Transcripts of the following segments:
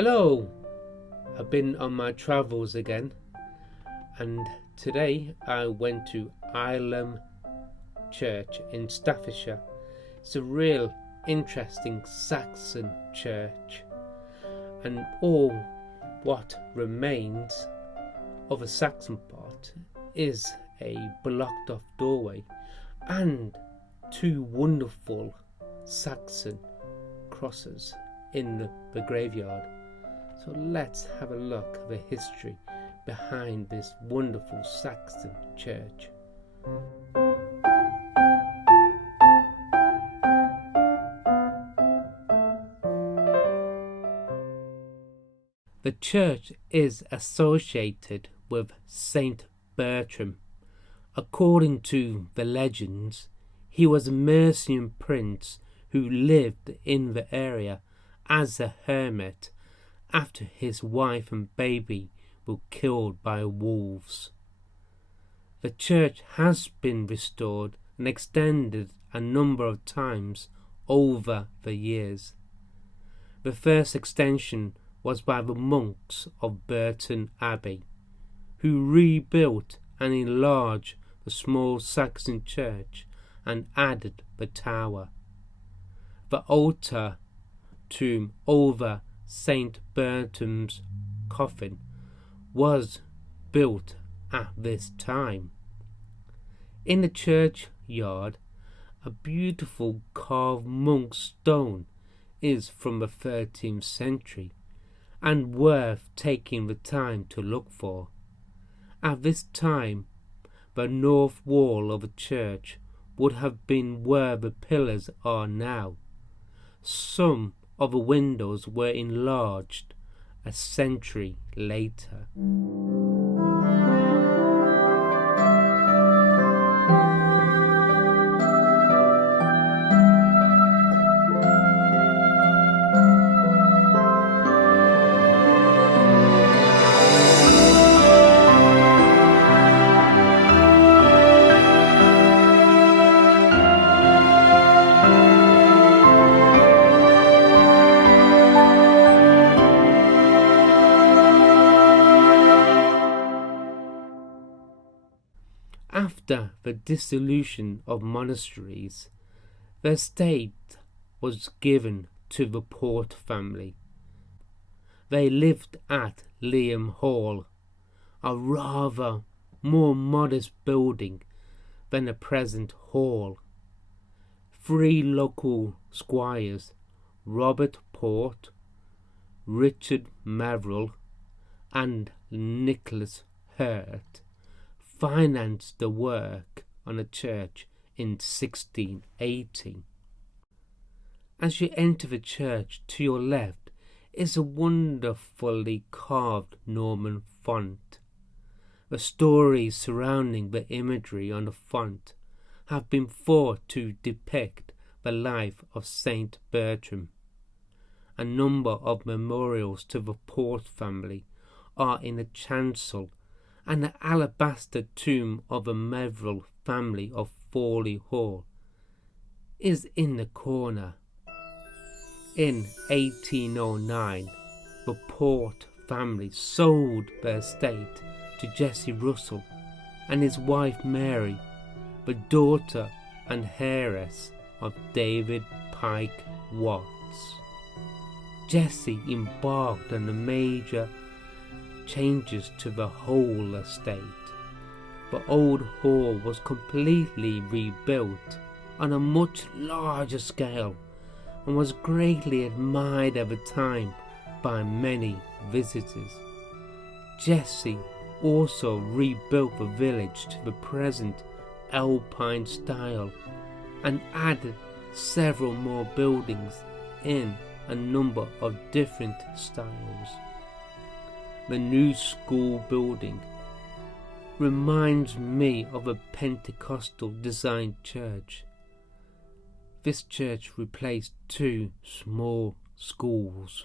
Hello! I've been on my travels again, and today I went to Ilam Church in Staffordshire. It's a real interesting Saxon church, and all what remains of a Saxon part is a blocked off doorway and two wonderful Saxon crosses in the graveyard. So let's have a look at the history behind this wonderful Saxon church. The church is associated with St Bertram. According to the legends, he was a Mercian prince who lived in the area as a hermit after his wife and baby were killed by wolves. The church has been restored and extended a number of times over the years. The first extension was by the Monks of Burton Abbey, who rebuilt and enlarged the small Saxon church and added the tower. The altar tomb over St Bertram's coffin was built at this time. In the churchyard, a beautiful carved monk's stone is from the 13th century and worth taking the time to look for. At this time, the north wall of the church would have been where the pillars are now. Some of the windows were enlarged a century later. After the dissolution of monasteries, the estate was given to the Port family. They lived at Ilam Hall, a rather more modest building than the present hall. 3 local squires, Robert Port, Richard Maverell and Nicholas Hurt, financed the work on the church in 1680. As you enter the church, to your left is a wonderfully carved Norman font. The stories surrounding the imagery on the font have been thought to depict the life of St Bertram. A number of memorials to the Port family are in the chancel, and the alabaster tomb of the Maverell family of Fawley Hall is in the corner. In 1809, the Port family sold their estate to Jesse Russell and his wife Mary, the daughter and heiress of David Pike Watts. Jesse embarked on the major changes to the whole estate. The old hall was completely rebuilt on a much larger scale and was greatly admired at the time by many visitors. Jesse also rebuilt the village to the present Alpine style and added several more buildings in a number of different styles. The new school building reminds me of a Pentecostal designed church. This church replaced 2 small schools.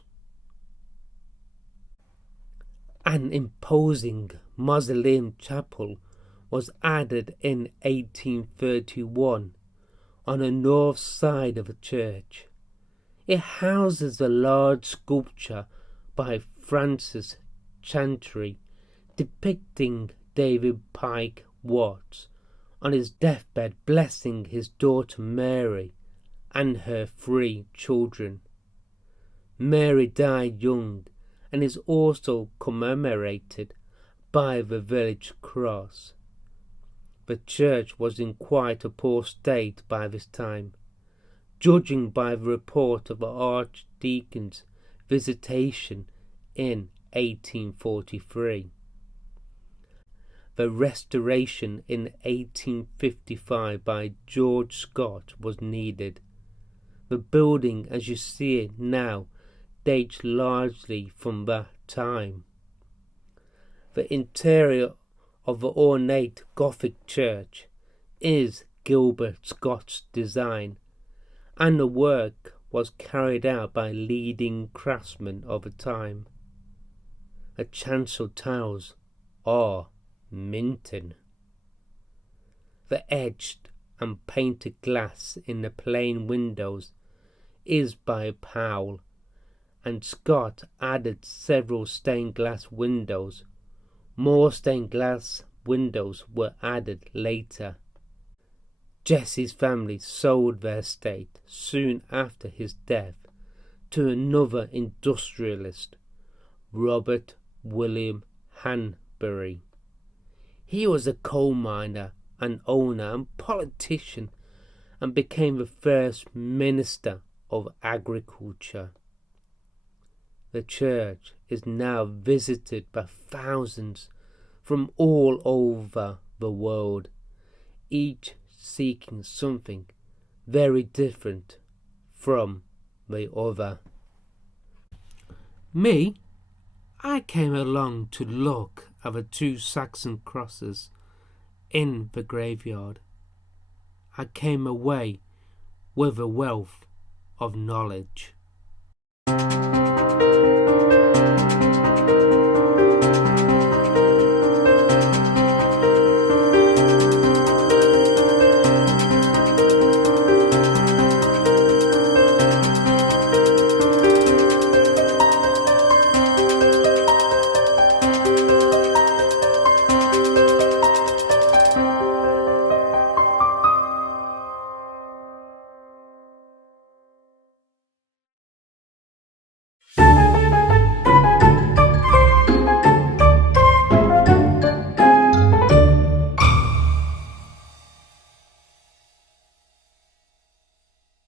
An imposing mausoleum chapel was added in 1831 on the north side of the church. It houses a large sculpture by Francis Chantrey, depicting David Pike Watts on his deathbed blessing his daughter Mary and her 3 children. Mary died young and is also commemorated by the village cross. The church was in quite a poor state by this time, judging by the report of the Archdeacon's visitation in 1843. The restoration in 1855 by George Scott was needed. The building as you see it now dates largely from that time. The interior of the ornate Gothic church is Gilbert Scott's design, and the work was carried out by leading craftsmen of the time. The chancel tiles are minting. The edged and painted glass in the plain windows is by Powell, and Scott added several stained glass windows. More stained glass windows were added later. Jesse's family sold their estate soon after his death to another industrialist, Robert William Hanbury. He was a coal miner, an owner and politician, and became the first minister of agriculture. The church is now visited by thousands from all over the world, each seeking something very different from the other. Me, I came along to look at the 2 Saxon crosses in the graveyard. I came away with a wealth of knowledge.